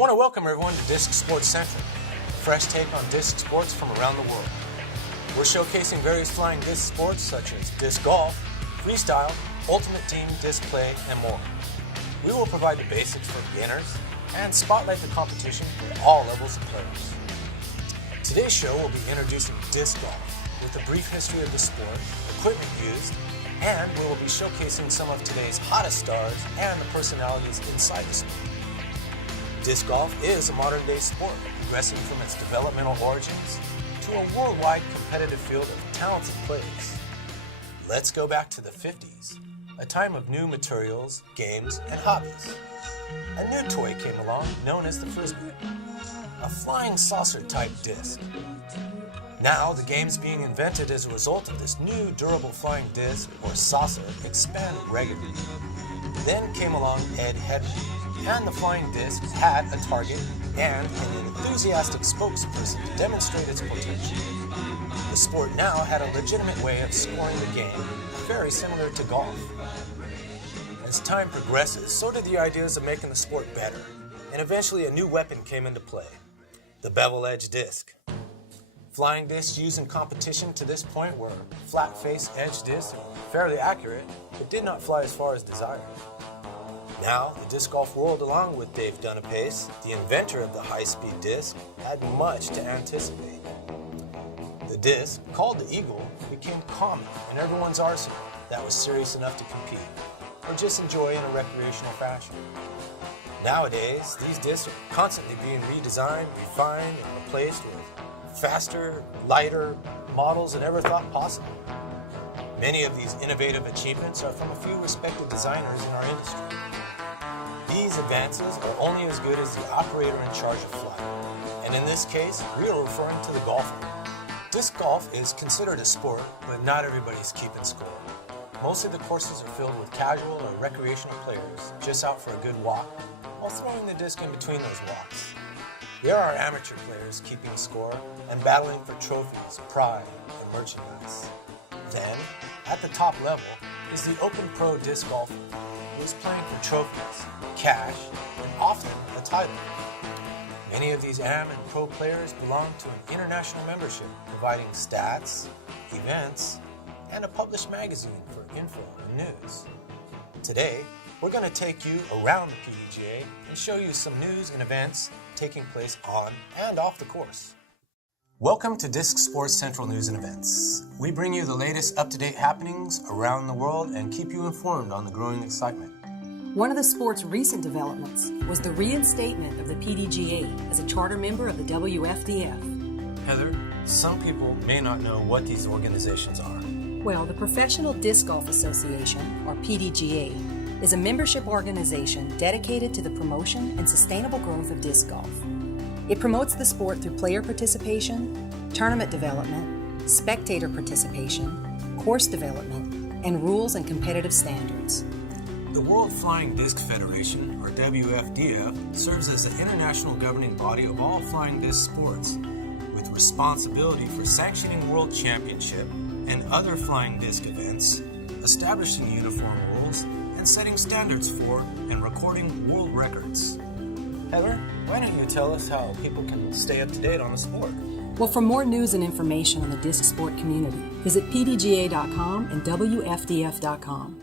want to welcome everyone to Disc Sports Central, a fresh take on disc sports from around the world. We're showcasing various flying disc sports such as disc golf, freestyle, ultimate team disc play, and more. We will provide the basics for beginners and spotlight the competition for all levels of players. Today's show will be introducing disc golf with a brief history of the sport, equipment used, and we will be showcasing some of today's hottest stars and the personalities inside the sport. Disc golf is a modern-day sport, progressing from its developmental origins to a worldwide competitive field of talented players. Let's go back to the 50s, a time of new materials, games, and hobbies. A new toy came along known as the Frisbee, a flying saucer-type disc. Now, the games being invented as a result of this new durable flying disc, or saucer, expanded regularly. Then came along Ed Hedrick, and the flying disc had a target and an enthusiastic spokesperson to demonstrate its potential. The sport now had a legitimate way of scoring the game, very similar to golf. As time progresses, so did the ideas of making the sport better, and eventually a new weapon came into play, the bevel-edge disc. Flying discs used in competition to this point were flat-face edge discs, fairly accurate, but did not fly as far as desired. Now, the disc golf world, along with Dave Dunapace, the inventor of the high-speed disc, had much to anticipate. The disc, called the Eagle, became common in everyone's arsenal that was serious enough to compete, or just enjoy in a recreational fashion. Nowadays, these discs are constantly being redesigned, refined, and replaced with faster, lighter models than ever thought possible. Many of these innovative achievements are from a few respected designers in our industry. These advances are only as good as the operator in charge of flight, and in this case, we are referring to the golfer. Disc golf is considered a sport, but not everybody's keeping score. Most of the courses are filled with casual or recreational players just out for a good walk, while throwing the disc in between those walks. There are amateur players keeping score and battling for trophies, pride, and merchandise. Then, at the top level, is the Open Pro disc golfer, who is playing for trophies, cash, and often a title. Many of these AM and pro players belong to an international membership providing stats, events, and a published magazine for info and news. Today, we're going to take you around the PDGA and show you some news and events taking place on and off the course. Welcome to Disc Sports Central News and Events. We bring you the latest up-to-date happenings around the world and keep you informed on the growing excitement. One of the sport's recent developments was the reinstatement of the PDGA as a charter member of the WFDF. Heather, some people may not know what these organizations are. Well, the Professional Disc Golf Association, or PDGA, is a membership organization dedicated to the promotion and sustainable growth of disc golf. It promotes the sport through player participation, tournament development, spectator participation, course development, and rules and competitive standards. The World Flying Disc Federation, or WFDF, serves as the international governing body of all flying disc sports, with responsibility for sanctioning world championship and other flying disc events, establishing uniform rules, and setting standards for and recording world records. Heather, why don't you tell us how people can stay up to date on the sport? Well, for more news and information on the disc sport community, visit pdga.com and wfdf.com.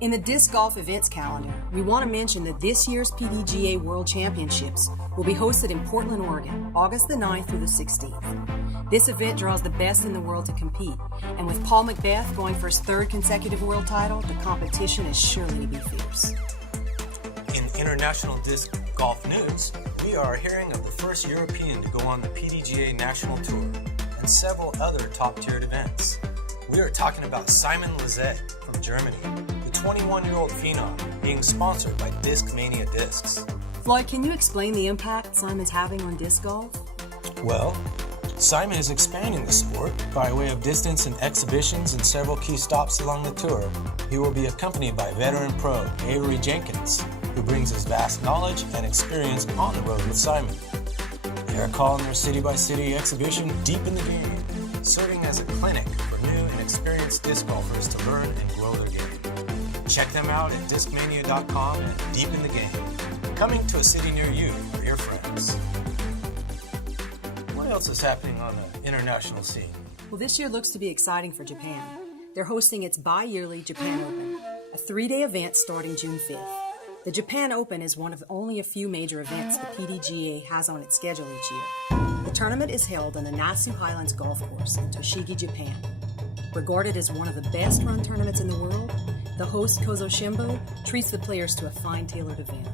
In the disc golf events calendar, we want to mention that this year's PDGA World Championships will be hosted in Portland, Oregon, August the 9th through the 16th. This event draws the best in the world to compete, and with Paul McBeth going for his third consecutive world title, the competition is surely to be fierce. In international disc golf news, we are hearing of the first European to go on the PDGA National Tour and several other top-tiered events. We are talking about Simon Liset from Germany, the 21-year-old phenom being sponsored by Discmania Discs. Floyd, can you explain the impact Simon's having on disc golf? Well, Simon is expanding the sport by way of distance and exhibitions in several key stops along the tour. He will be accompanied by veteran pro Avery Jenkins, who brings his vast knowledge and experience on the road with Simon. They are calling their city-by-city exhibition Deep in the Game, serving as a clinic for new and experienced disc golfers to learn and grow their game. Check them out at discmania.com and Deep in the Game. coming to a city near you or your friends. What else is happening on the international scene? Well, this year looks to be exciting for Japan. They're hosting its bi-yearly Japan Open, a 3-day event starting June 5th. The Japan Open is one of only a few major events the PDGA has on its schedule each year. The tournament is held on the Nasu Highlands Golf Course in Toshigi, Japan. Regarded as one of the best-run tournaments in the world, the host Kozo Shimbo treats the players to a fine-tailored event.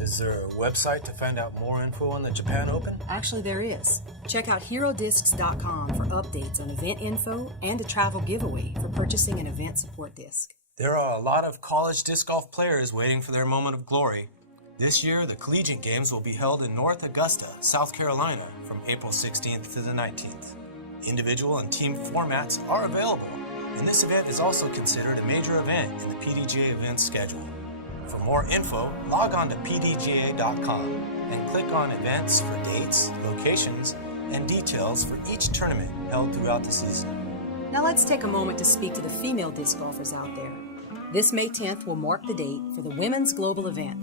Is there a website to find out more info on the Japan Open? Actually, there is. Check out HeroDiscs.com for updates on event info and a travel giveaway for purchasing an event support disc. There are a lot of college disc golf players waiting for their moment of glory. This year, the Collegiate Games will be held in North Augusta, South Carolina, from April 16th to the 19th. Individual and team formats are available, and this event is also considered a major event in the PDGA event schedule. For more info, log on to pdga.com and click on events for dates, locations, and details for each tournament held throughout the season. Now let's take a moment to speak to the female disc golfers out there. This May 10th will mark the date for the Women's Global Event.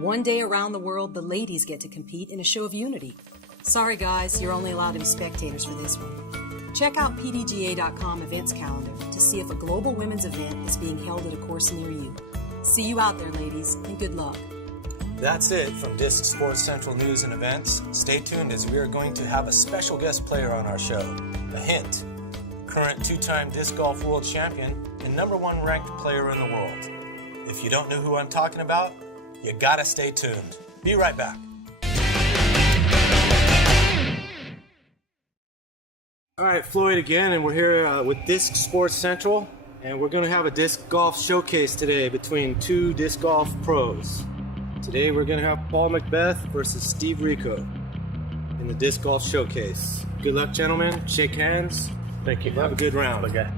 One day around the world, the ladies get to compete in a show of unity. Sorry guys, you're only allowed to be spectators for this one. Check out pdga.com events calendar to see if a global women's event is being held at a course near you. See you out there, ladies, and good luck. That's it from Disc Sports Central News and Events. Stay tuned as we are going to have a special guest player on our show. A hint, current 2-time disc golf world champion and #1 ranked player in the world. If you don't know who I'm talking about, you gotta stay tuned. Be right back. All right, Floyd again, and we're here with Disc Sports Central, and we're going to have a disc golf showcase today between 2 disc golf pros. Today we're going to have Paul McBeth versus Steve Rico in the disc golf showcase. Good luck, gentlemen. Shake hands. Thank you. Have a good round. Okay.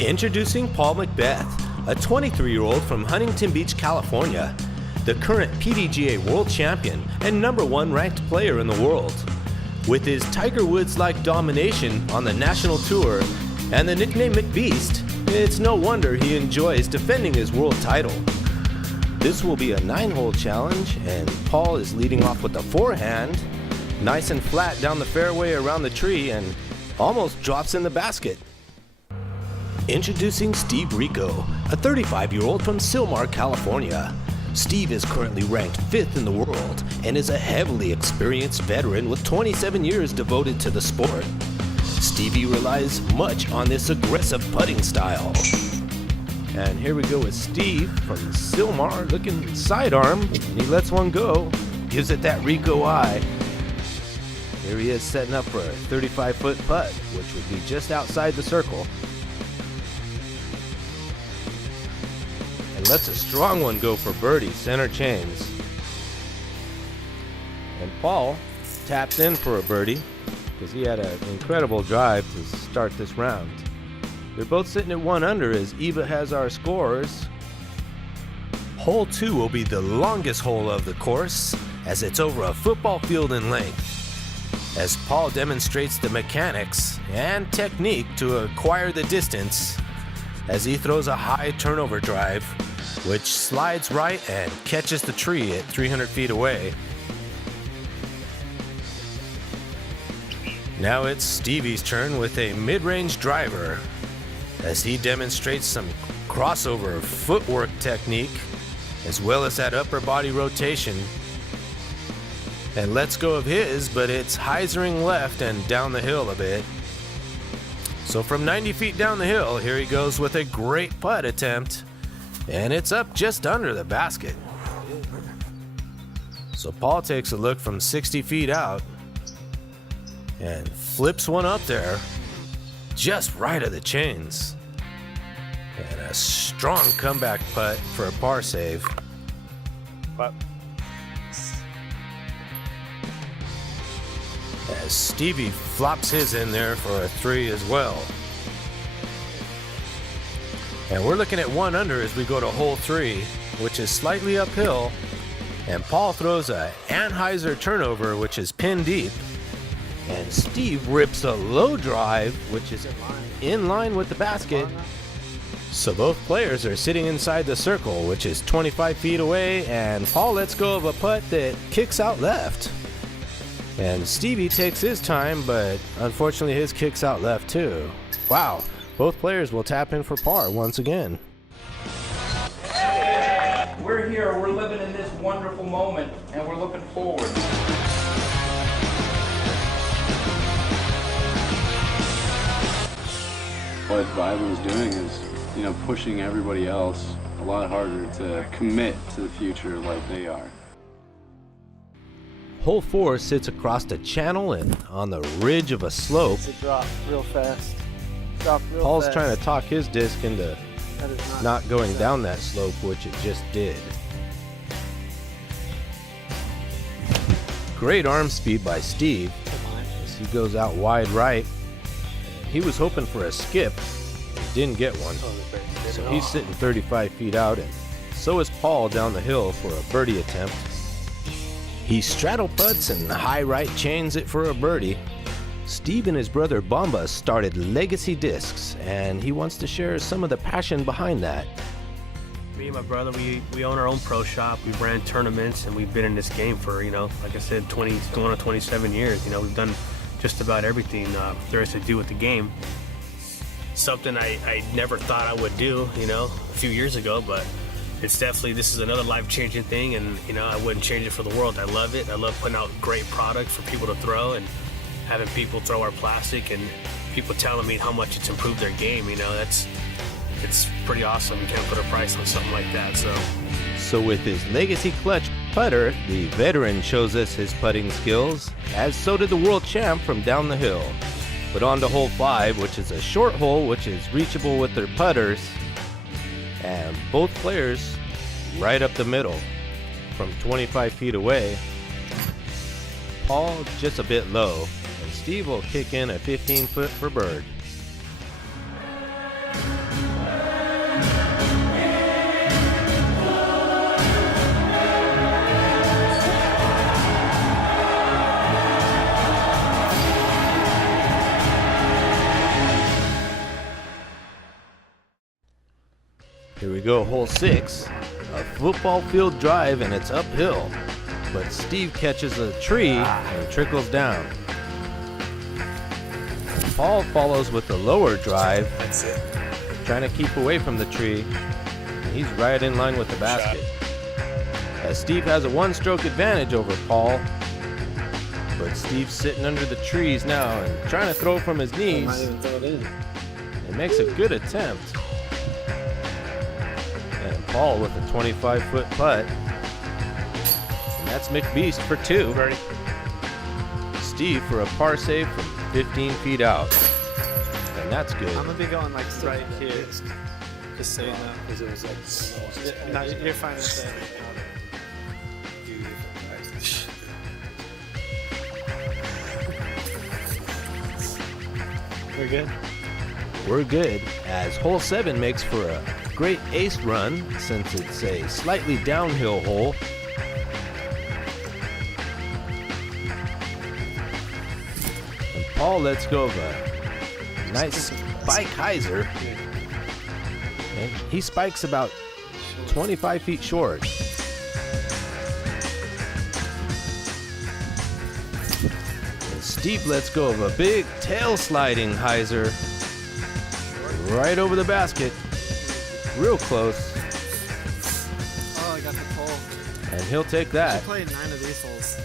Introducing Paul McBeth, a 23-year-old from Huntington Beach, California, the current PDGA world champion and #1 ranked player in the world. With his Tiger Woods-like domination on the national tour and the nickname McBeast, it's no wonder he enjoys defending his world title. This will be a 9-hole challenge, and Paul is leading off with a forehand, nice and flat down the fairway around the tree, and almost drops in the basket. Introducing Steve Rico, a 35-year-old from Sylmar, California. Steve is currently ranked 5th in the world and is a heavily experienced veteran with 27 years devoted to the sport. Stevie relies much on this aggressive putting style. And here we go with Steve from Sylmar, looking sidearm, and he lets one go, gives it that Rico eye. Here he is setting up for a 35-foot putt, which would be just outside the circle. And lets a strong one go for birdie, center chains. And Paul taps in for a birdie because he had an incredible drive to start this round. They're both sitting at 1 under as Eva has our scores. Hole 2 will be the longest hole of the course as it's over a football field in length. As Paul demonstrates the mechanics and technique to acquire the distance as he throws a high turnover drive, which slides right and catches the tree at 300 feet away. Now it's Stevie's turn with a mid-range driver as he demonstrates some crossover footwork technique as well as that upper body rotation. And lets go of his, but it's hyzering left and down the hill a bit. So from 90 feet down the hill, here he goes with a great putt attempt, and it's up just under the basket. So Paul takes a look from 60 feet out and flips one up there, just right of the chains. And a strong comeback putt for a par save. Putt. As Stevie flops his in there for a 3 as well. And we're looking at 1 under as we go to hole 3, which is slightly uphill. And Paul throws a Anheuser turnover, which is pin deep. And Steve rips a low drive, which is in line with the basket. So both players are sitting inside the circle, which is 25 feet away, and Paul lets go of a putt that kicks out left. And Stevie takes his time, but unfortunately his kicks out left too. Wow, both players will tap in for par once again. We're here, we're living in this wonderful moment, and we're looking forward. What Bible is doing is, pushing everybody else a lot harder to commit to the future like they are. Hole 4 sits across the channel and on the ridge of a slope. It's a drop real fast. Drop real Paul's fast. trying to talk his disc into That is not going down that slope, which it just did. Great arm speed by Steve as he goes out wide right. He was hoping for a skip, and didn't get one. So he's sitting 35 feet out, and so is Paul down the hill for a birdie attempt. He straddle putts and high right chains it for a birdie. Steve and his brother Bomba started Legacy Discs, and he wants to share some of the passion behind that. Me and my brother, we own our own pro shop. We ran tournaments, and we've been in this game for, like I said, going on 27 years. We've done just about everything there is to do with the game. Something I never thought I would do, a few years ago, but it's definitely, this is another life-changing thing, and I wouldn't change it for the world. I love it. I love putting out great product for people to throw, and having people throw our plastic, and people telling me how much it's improved their game. It's pretty awesome. You can't put a price on something like that. So with his Legacy Clutch putter, the veteran shows us his putting skills, as so did the world champ from down the hill. But on to hole 5, which is a short hole which is reachable with their putters, and both players right up the middle from 25 feet away. Paul just a bit low, and Steve will kick in a 15-foot for bird. Here we go, hole 6, a football field drive, and it's uphill, but Steve catches a tree and trickles down. Paul follows with the lower drive, That's it. trying to keep away from the tree, and he's right in line with the basket. As Steve has a one-stroke advantage over Paul, but Steve's sitting under the trees now and trying to throw from his knees. Might even throw it in. It makes a good attempt. And Paul with a 25-foot putt. And that's McBeast for 2. Birdie. Steve for a par save from 15 feet out. And that's good. I'm gonna be going like right here. Just so you know. Because it was like. No, you're fine with that. We're good. We're good, as hole 7 makes for a great ace run since it's a slightly downhill hole. And Paul lets go of a nice spike hyzer. And he spikes about 25 feet short. And Steve lets go of a big tail sliding hyzer right over the basket. Real close. Oh, I got the pole. And he'll take I that. played 9 of these holes.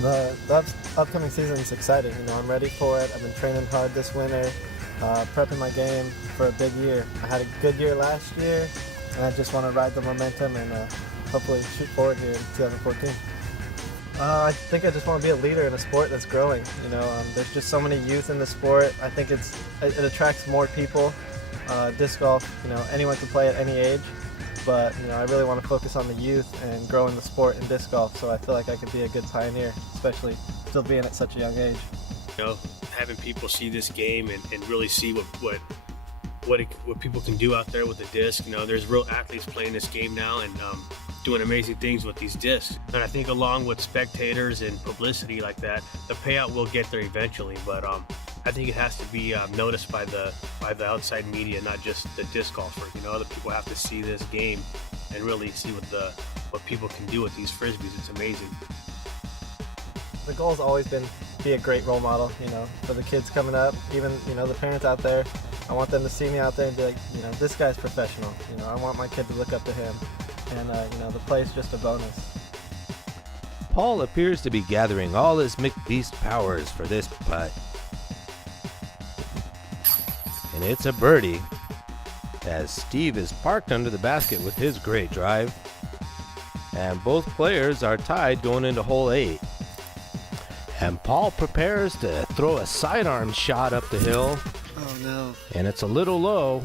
The upcoming season is exciting. I'm ready for it. I've been training hard this winter, prepping my game for a big year. I had a good year last year, and I just want to ride the momentum and hopefully shoot forward here in 2014. I think I just want to be a leader in a sport that's growing. There's just so many youth in the sport. I think it attracts more people. Disc golf, anyone can play at any age. But I really want to focus on the youth and growing the sport in disc golf. So I feel like I could be a good pioneer, especially still being at such a young age. Having people see this game and really see what people can do out there with the disc. There's real athletes playing this game now and doing amazing things with these discs. And I think along with spectators and publicity like that, the payout will get there eventually. But I think it has to be noticed by the outside media, not just the disc golfer. You know, other people have to see this game and really see what people can do with these frisbees. It's amazing. The goal has always been to be a great role model, you know, for the kids coming up, even, you know, the parents out there. I want them to see me out there and be like, you know, this guy's professional. You know, I want my kid to look up to him, and you know, the play is just a bonus. Paul appears to be gathering all his McBeast powers for this putt. And it's a birdie, as Steve is parked under the basket with his great drive. And both players are tied going into hole 8. And Paul prepares to throw a sidearm shot up the hill. Oh no. And it's a little low.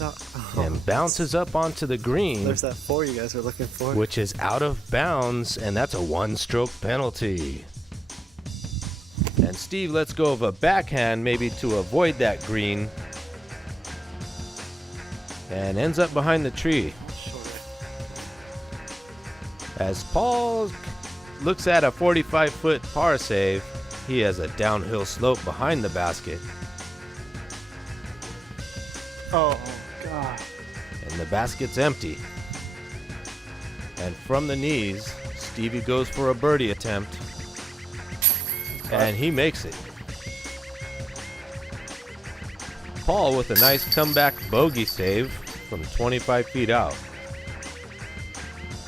Oh. And bounces up onto the green. There's that 4 you guys were looking for. Which is out of bounds, and that's a 1-stroke penalty. And Steve lets go of a backhand maybe to avoid that green. And ends up behind the tree. As Paul looks at a 45-foot par save, he has a downhill slope behind the basket. Oh, God. And the basket's empty. And from the knees, Stevie goes for a birdie attempt. And he makes it. Paul with a nice comeback bogey save from 25 feet out.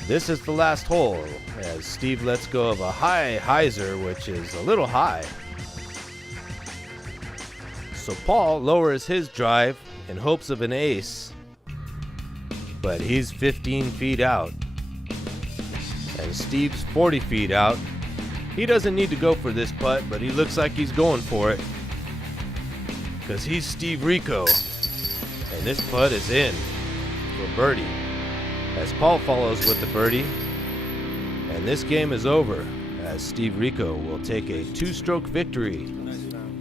This is the last hole, as Steve lets go of a high hyzer, which is a little high. So Paul lowers his drive in hopes of an ace, but he's 15 feet out, and Steve's 40 feet out. He doesn't need to go for this putt, but he looks like he's going for it, because he's Steve Rico, and this putt is in for birdie, as Paul follows with the birdie, and this game is over, as Steve Rico will take a 2-stroke victory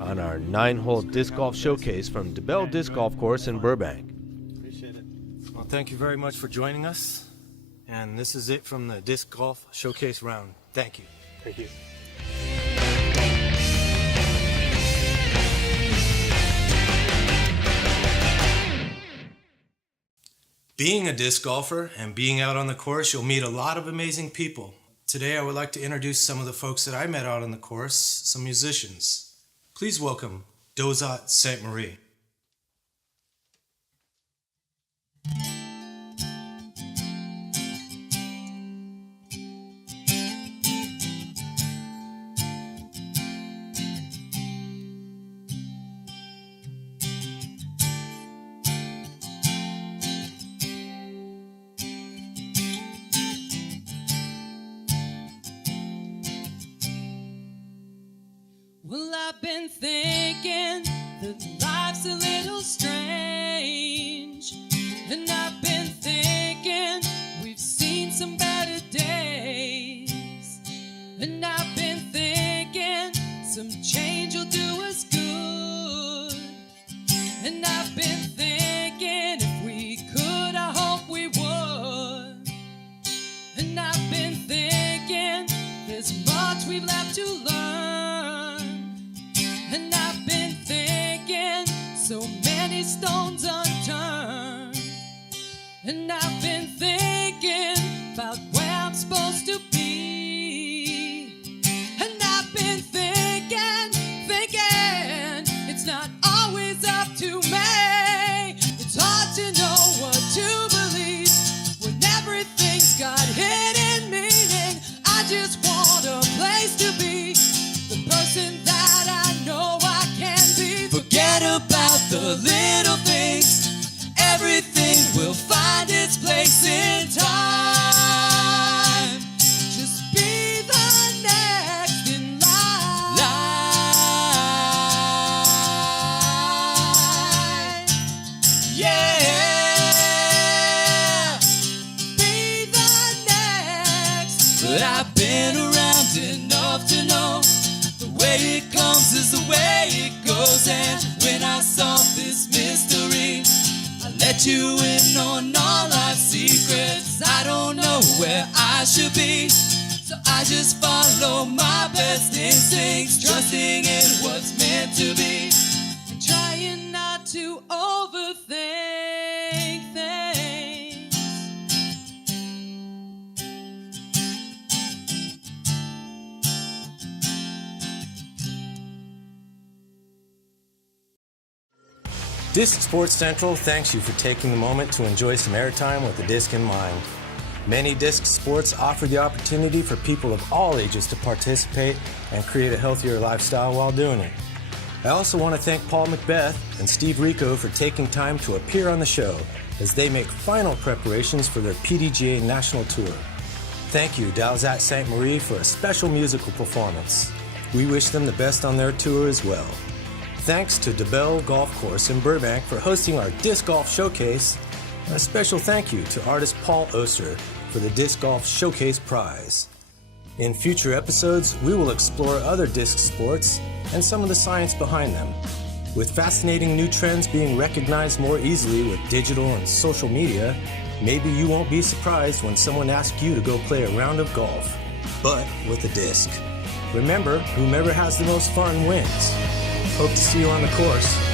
on our 9-hole disc golf showcase from DeBell Disc Golf Course in Burbank. Appreciate it. Well, thank you very much for joining us. And this is it from the Disc Golf Showcase round. Thank you. Thank you. Being a disc golfer and being out on the course, you'll meet a lot of amazing people. Today, I would like to introduce some of the folks that I met out on the course, some musicians. Please welcome Dozat Saint Marie. Well, I've been thinking that life's a little strange, and I've been thinking we've seen some better days, and I've been thinking some change will do us good, and I've been thinking if we could, I hope we would, and I've been thinking there's much we've left to learn. And I've been thinking so many stones unturned. And I've been thinking about where I'm supposed to be. And I've been thinking it's not always up to me. It's hard to know what to believe when everything's got hidden meaning. I just want a place to be, the person that I know I can be. Forget about the little things, everything will find its place in time. Just be the next in line. Yeah, be the next. But I've been around enough to know the way it comes is the way it goes. And when I solve this mystery, I let you in on all our secrets. I don't know where I should be, so I just follow my best instincts, trusting in what's meant to be, and trying not to overthink things. Disc Sports Central thanks you for taking the moment to enjoy some airtime with the disc in mind. Many disc sports offer the opportunity for people of all ages to participate and create a healthier lifestyle while doing it. I also want to thank Paul Macbeth and Steve Rico for taking time to appear on the show as they make final preparations for their PDGA National Tour. Thank you, Dalzat Ste. Marie, for a special musical performance. We wish them the best on their tour as well. Thanks to DeBell Golf Course in Burbank for hosting our Disc Golf Showcase. And a special thank you to artist Paul Oster for the Disc Golf Showcase prize. In future episodes, we will explore other disc sports and some of the science behind them. With fascinating new trends being recognized more easily with digital and social media, maybe you won't be surprised when someone asks you to go play a round of golf, but with a disc. Remember, whomever has the most fun wins. Hope to see you on the course.